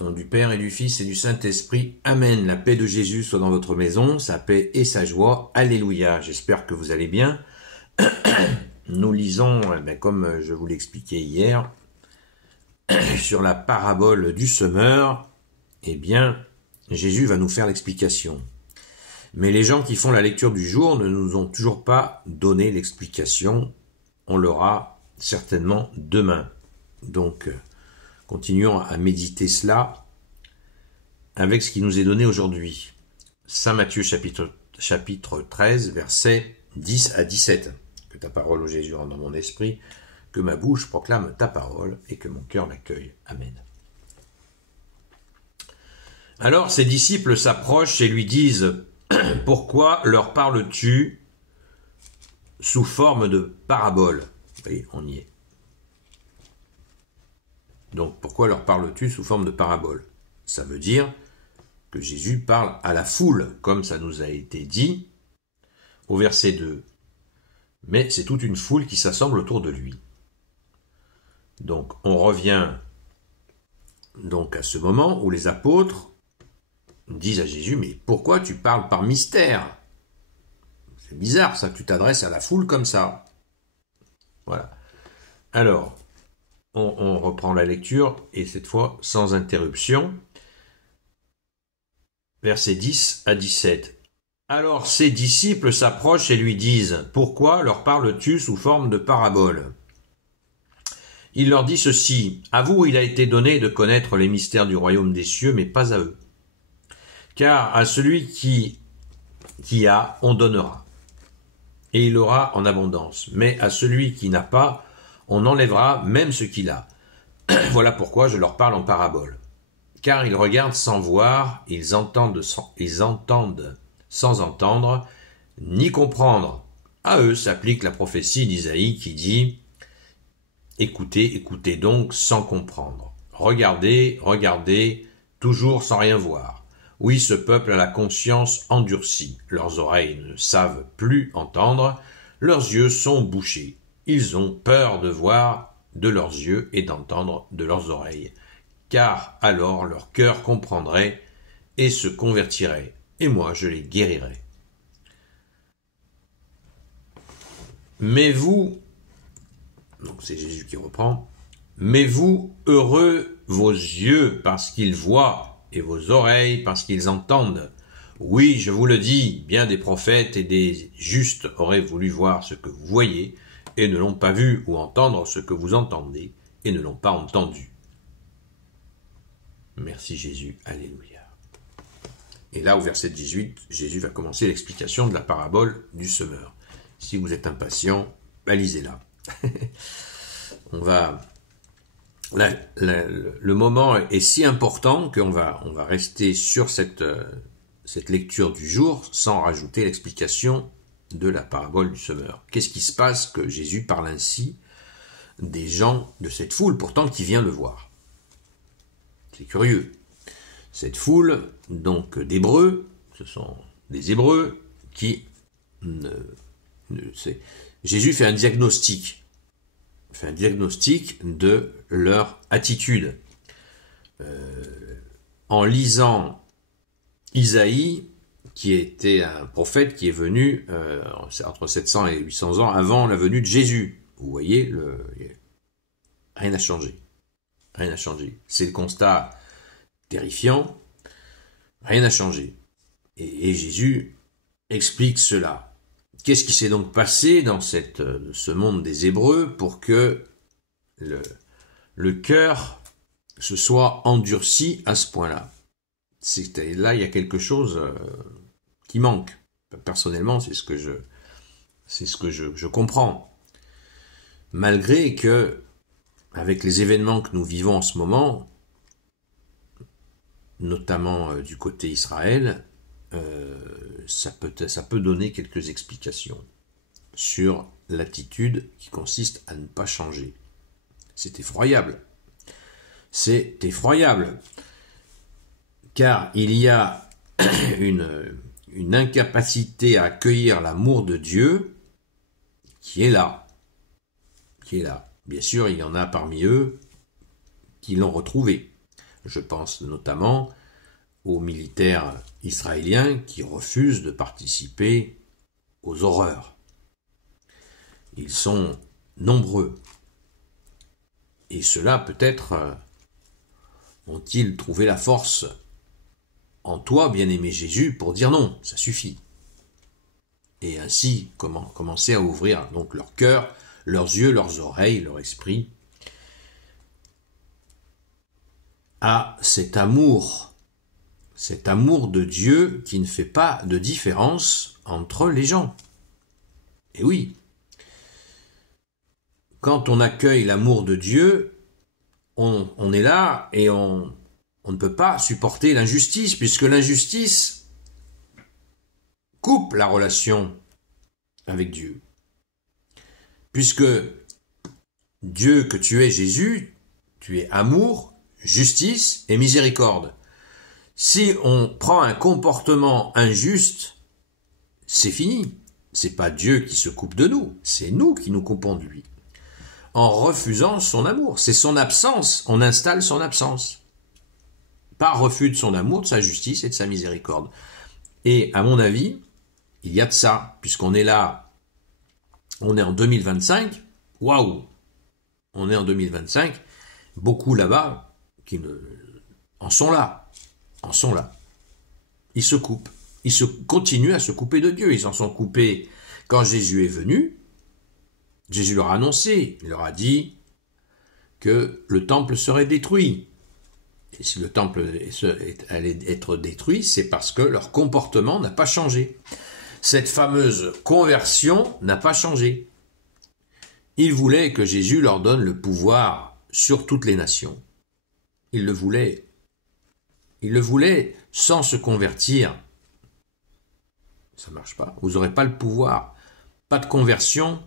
Au nom du Père et du Fils et du Saint-Esprit. Amen. La paix de Jésus soit dans votre maison, sa paix et sa joie. Alléluia. J'espère que vous allez bien. Nous lisons, comme je vous l'expliquais hier, sur la parabole du semeur. Eh bien, Jésus va nous faire l'explication. Mais les gens qui font la lecture du jour ne nous ont toujours pas donné l'explication. On l'aura certainement demain. Donc, continuons à méditer cela avec ce qui nous est donné aujourd'hui. Saint Matthieu chapitre 13, versets 10 à 17. Que ta parole, ô Jésus, rentre dans mon esprit, que ma bouche proclame ta parole et que mon cœur l'accueille. Amen. Alors ses disciples s'approchent et lui disent « Pourquoi leur parles-tu sous forme de parabole ?» Vous voyez, on y est. Donc, pourquoi leur parles-tu sous forme de parabole? Ça veut dire que Jésus parle à la foule, comme ça nous a été dit au verset 2. Mais c'est toute une foule qui s'assemble autour de lui. Donc, on revient donc à ce moment où les apôtres disent à Jésus, mais pourquoi tu parles par mystère? C'est bizarre ça, que tu t'adresses à la foule comme ça. Voilà. Alors, on reprend la lecture, et cette fois sans interruption. Versets 10 à 17. Alors ses disciples s'approchent et lui disent « Pourquoi leur parles-tu sous forme de parabole ?» Il leur dit ceci « À vous il a été donné de connaître les mystères du royaume des cieux, mais pas à eux. Car à celui qui a, on donnera, et il aura en abondance. Mais à celui qui n'a pas, on enlèvera même ce qu'il a. Voilà pourquoi je leur parle en parabole. Car ils regardent sans voir, ils entendent sans entendre, ni comprendre. À eux s'applique la prophétie d'Isaïe qui dit « Écoutez, écoutez donc sans comprendre. Regardez, regardez, toujours sans rien voir. Oui, ce peuple a la conscience endurcie. Leurs oreilles ne savent plus entendre, leurs yeux sont bouchés. Ils ont peur de voir de leurs yeux et d'entendre de leurs oreilles. Car alors leur cœur comprendrait et se convertirait, et moi je les guérirai. Mais vous, donc c'est Jésus qui reprend, mais vous, heureux vos yeux parce qu'ils voient, et vos oreilles parce qu'ils entendent. Oui, je vous le dis, bien des prophètes et des justes auraient voulu voir ce que vous voyez, et ne l'ont pas vu, ou entendre ce que vous entendez, et ne l'ont pas entendu. Merci Jésus, alléluia. Et là, au verset 18, Jésus va commencer l'explication de la parabole du semeur. Si vous êtes impatient, lisez-la. On va... le moment est si important qu'on va rester sur cette lecture du jour sans rajouter l'explication de la parabole du semeur. Qu'est-ce qui se passe que Jésus parle ainsi des gens de cette foule, pourtant qui vient le voir? C'est curieux. Cette foule, donc d'Hébreux, ce sont des Hébreux qui... Jésus fait un diagnostic. Il fait un diagnostic de leur attitude. En lisant Isaïe, qui était un prophète qui est venu entre 700 et 800 ans avant la venue de Jésus. Vous voyez, rien n'a changé. Rien n'a changé. C'est le constat terrifiant. Rien n'a changé. Et Jésus explique cela. Qu'est-ce qui s'est donc passé dans ce monde des Hébreux pour que le cœur se soit endurci à ce point-là? Là, il y a quelque chose qui manque. Personnellement, c'est ce que je comprends. Malgré que, avec les événements que nous vivons en ce moment, notamment du côté Israël, ça peut donner quelques explications sur l'attitude qui consiste à ne pas changer. C'est effroyable. C'est effroyable. Car il y a une incapacité à accueillir l'amour de Dieu qui est là. Bien sûr, il y en a parmi eux qui l'ont retrouvé. Je pense notamment aux militaires israéliens qui refusent de participer aux horreurs. Ils sont nombreux. Et ceux-là, peut-être, ont-ils trouvé la force en toi, bien-aimé Jésus, pour dire non, ça suffit. Et ainsi, commencer à ouvrir donc leur cœur, leurs yeux, leurs oreilles, leur esprit, à cet amour de Dieu qui ne fait pas de différence entre les gens. Et oui, quand on accueille l'amour de Dieu, on est là et on ne peut pas supporter l'injustice, puisque l'injustice coupe la relation avec Dieu. Puisque Dieu que tu es, Jésus, tu es amour, justice et miséricorde. Si on prend un comportement injuste, c'est fini. C'est pas Dieu qui se coupe de nous, c'est nous qui nous coupons de lui. En refusant son amour, c'est son absence, on installe son absence. Par refus de son amour, de sa justice et de sa miséricorde. Et à mon avis, il y a de ça, puisqu'on est là, on est en 2025, waouh, on est en 2025, beaucoup là-bas qui en sont là. Ils se coupent, continuent à se couper de Dieu. Ils en sont coupés quand Jésus est venu. Jésus leur a annoncé, il leur a dit que le temple serait détruit. Et si le temple allait être détruit, c'est parce que leur comportement n'a pas changé. Cette fameuse conversion n'a pas changé. Ils voulaient que Jésus leur donne le pouvoir sur toutes les nations. Ils le voulaient. Ils le voulaient sans se convertir. Ça ne marche pas. Vous n'aurez pas le pouvoir. Pas de conversion.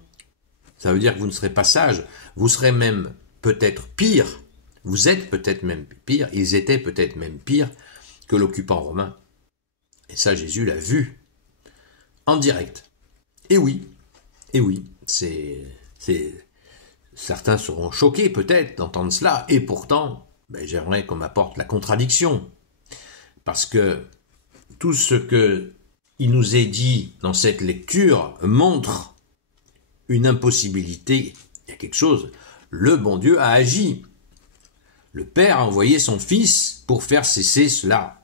Ça veut dire que vous ne serez pas sage. Vous serez même peut-être pire. Vous êtes peut-être même pire. Ils étaient peut-être même pire que l'occupant romain. Et ça, Jésus l'a vu. En direct. Et oui, certains seront choqués peut-être d'entendre cela, et pourtant, j'aimerais qu'on m'apporte la contradiction, parce que tout ce que il nous est dit dans cette lecture montre une impossibilité, il y a quelque chose, le bon Dieu a agi. Le Père a envoyé son Fils pour faire cesser cela,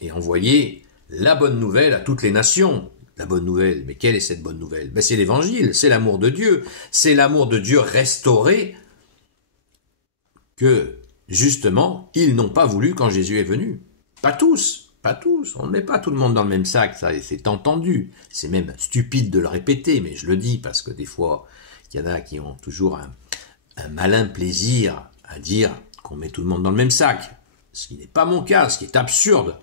et envoyer la bonne nouvelle à toutes les nations. La bonne nouvelle, mais quelle est cette bonne nouvelle? C'est l'évangile, c'est l'amour de Dieu. C'est l'amour de Dieu restauré que, justement, ils n'ont pas voulu quand Jésus est venu. Pas tous. On ne met pas tout le monde dans le même sac, ça, c'est entendu. C'est même stupide de le répéter, mais je le dis parce que des fois, il y en a qui ont toujours un malin plaisir à dire qu'on met tout le monde dans le même sac. Ce qui n'est pas mon cas, ce qui est absurde.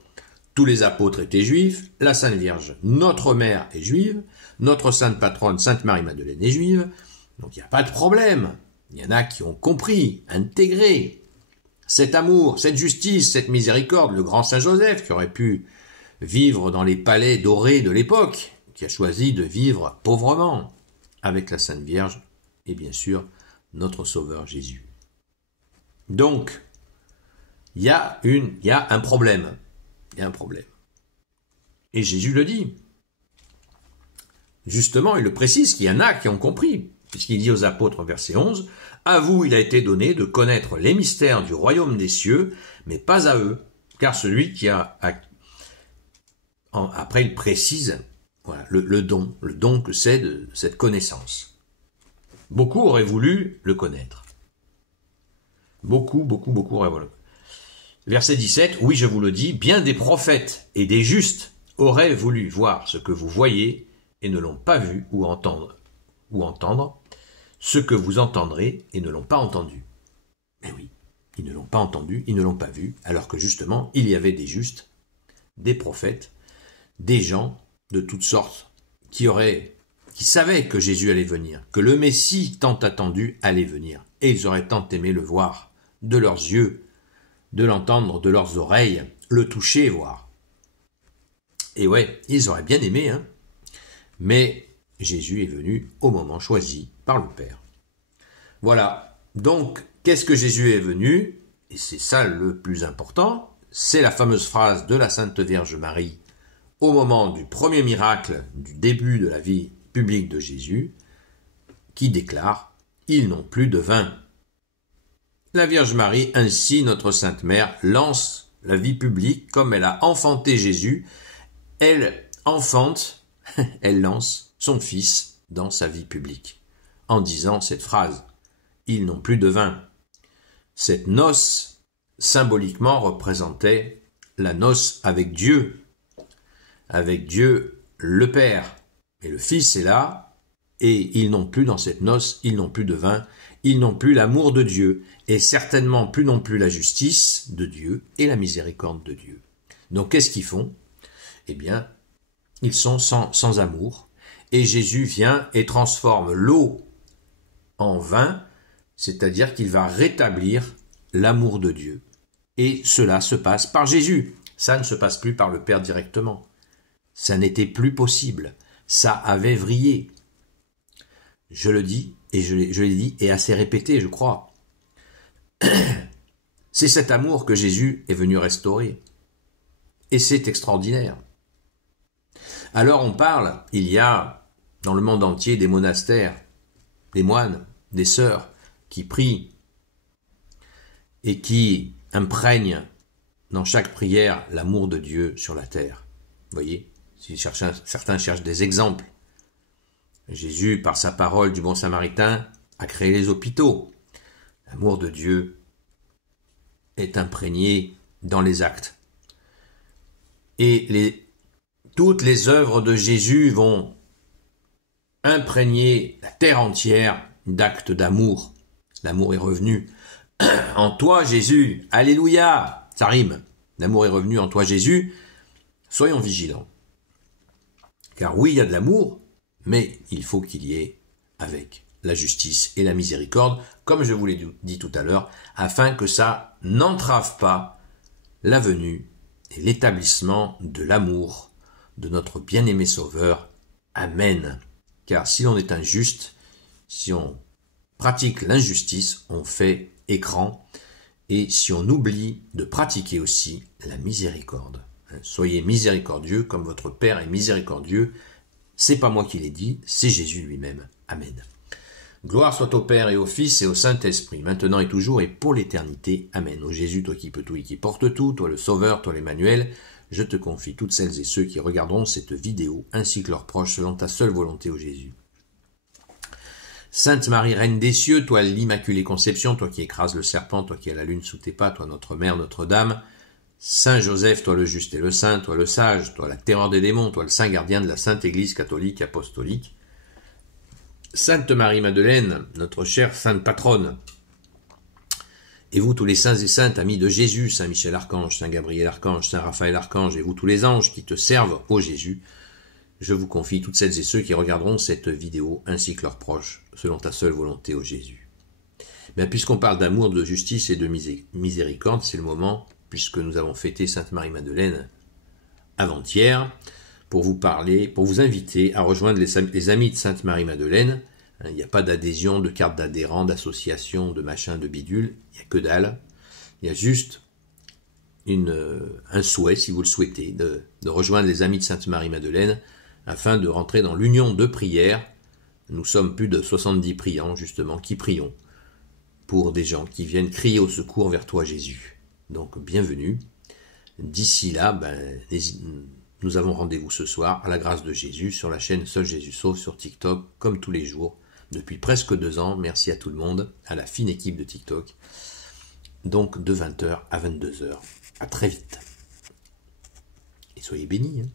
Tous les apôtres étaient juifs, la Sainte Vierge, notre mère, est juive, notre sainte patronne, Sainte Marie-Madeleine, est juive, donc il n'y a pas de problème. Il y en a qui ont compris, intégré cet amour, cette justice, cette miséricorde, le grand Saint Joseph qui aurait pu vivre dans les palais dorés de l'époque, qui a choisi de vivre pauvrement avec la Sainte Vierge et bien sûr notre Sauveur Jésus. Donc, il y a un problème. Il y a un problème. Et Jésus le dit. Justement, il le précise qu'il y en a qui ont compris, puisqu'il dit aux apôtres, verset 11, « À vous il a été donné de connaître les mystères du royaume des cieux, mais pas à eux, car celui qui a... » Après, il précise voilà, le don que c'est de cette connaissance. Beaucoup auraient voulu le connaître. Beaucoup auraient voulu. Verset 17, oui, je vous le dis, bien des prophètes et des justes auraient voulu voir ce que vous voyez et ne l'ont pas vu ou entendre ce que vous entendrez et ne l'ont pas entendu. Mais oui, ils ne l'ont pas entendu, ils ne l'ont pas vu, alors que justement, il y avait des justes, des prophètes, des gens de toutes sortes qui savaient que Jésus allait venir, que le Messie tant attendu allait venir, et ils auraient tant aimé le voir de leurs yeux, de l'entendre de leurs oreilles, le toucher, voir. Et ouais, ils auraient bien aimé, hein. Mais Jésus est venu au moment choisi par le Père. Voilà. Donc, qu'est-ce que Jésus est venu? et c'est ça le plus important, c'est la fameuse phrase de la Sainte Vierge Marie au moment du premier miracle du début de la vie publique de Jésus, qui déclare « Ils n'ont plus de vin ». La Vierge Marie, ainsi notre Sainte Mère, lance la vie publique comme elle a enfanté Jésus. Elle enfante, elle lance son Fils dans sa vie publique, en disant cette phrase « Ils n'ont plus de vin ». Cette noce, symboliquement, représentait la noce avec Dieu le Père. Et le Fils est là, et ils n'ont plus dans cette noce, ils n'ont plus de vin, ils n'ont plus l'amour de Dieu, et certainement plus non plus la justice de Dieu et la miséricorde de Dieu. Donc qu'est-ce qu'ils font? Eh bien, ils sont sans amour, et Jésus vient et transforme l'eau en vin, c'est-à-dire qu'il va rétablir l'amour de Dieu. Et cela se passe par Jésus. Ça ne se passe plus par le Père directement. Ça n'était plus possible. Ça avait vrillé. Je le dis, et je l'ai dit, et assez répété, je crois. C'est cet amour que Jésus est venu restaurer. Et c'est extraordinaire. Alors on parle, il y a dans le monde entier des monastères, des moines, des sœurs qui prient et qui imprègnent dans chaque prière l'amour de Dieu sur la terre. Vous voyez, certains cherchent des exemples. Jésus, par sa parole du bon samaritain, a créé les hôpitaux. L'amour de Dieu est imprégné dans les actes. Et toutes les œuvres de Jésus vont imprégner la terre entière d'actes d'amour. L'amour est revenu en toi, Jésus. Alléluia, ça rime. L'amour est revenu en toi, Jésus. Soyons vigilants. Car oui, il y a de l'amour, mais il faut qu'il y ait avec la justice et la miséricorde, comme je vous l'ai dit tout à l'heure, afin que ça n'entrave pas la venue et l'établissement de l'amour de notre bien-aimé Sauveur. Amen. Car si l'on est injuste, si on pratique l'injustice, on fait écran, et si on oublie de pratiquer aussi la miséricorde. Soyez miséricordieux comme votre Père est miséricordieux. C'est pas moi qui l'ai dit, c'est Jésus lui-même. Amen. Gloire soit au Père et au Fils et au Saint-Esprit, maintenant et toujours et pour l'éternité. Amen. Ô Jésus, toi qui peux tout et qui porte tout, toi le Sauveur, toi l'Emmanuel, je te confie toutes celles et ceux qui regarderont cette vidéo, ainsi que leurs proches, selon ta seule volonté, ô Jésus. Sainte Marie, Reine des cieux, toi l'Immaculée Conception, toi qui écrases le serpent, toi qui as la lune sous tes pas, toi notre Mère, Notre-Dame, Saint Joseph, toi le juste et le saint, toi le sage, toi la terreur des démons, toi le saint gardien de la Sainte Église catholique apostolique, Sainte Marie-Madeleine, notre chère Sainte Patronne, et vous tous les saints et saintes, amis de Jésus, Saint Michel Archange, Saint Gabriel Archange, Saint Raphaël Archange, et vous tous les anges qui te servent, ô Jésus, je vous confie toutes celles et ceux qui regarderont cette vidéo, ainsi que leurs proches, selon ta seule volonté, ô Jésus. Bien, puisqu'on parle d'amour, de justice et de miséricorde, c'est le moment, puisque nous avons fêté Sainte Marie-Madeleine avant-hier, pour vous parler, pour vous inviter à rejoindre les amis de Sainte Marie-Madeleine. Il n'y a pas d'adhésion, de carte d'adhérent, d'association, de machin, de bidule, il n'y a que dalle. Il y a juste un souhait, si vous le souhaitez, de rejoindre les amis de Sainte Marie-Madeleine, afin de rentrer dans l'union de prière. Nous sommes plus de 70 priants, justement, qui prions pour des gens qui viennent crier au secours vers toi, Jésus. Donc, bienvenue. D'ici là, nous avons rendez-vous ce soir, à la grâce de Jésus, sur la chaîne Seul Jésus Sauve, sur TikTok, comme tous les jours, depuis presque 2 ans. Merci à tout le monde, à la fine équipe de TikTok. Donc, de 20h à 22h. À très vite. Et soyez bénis, hein.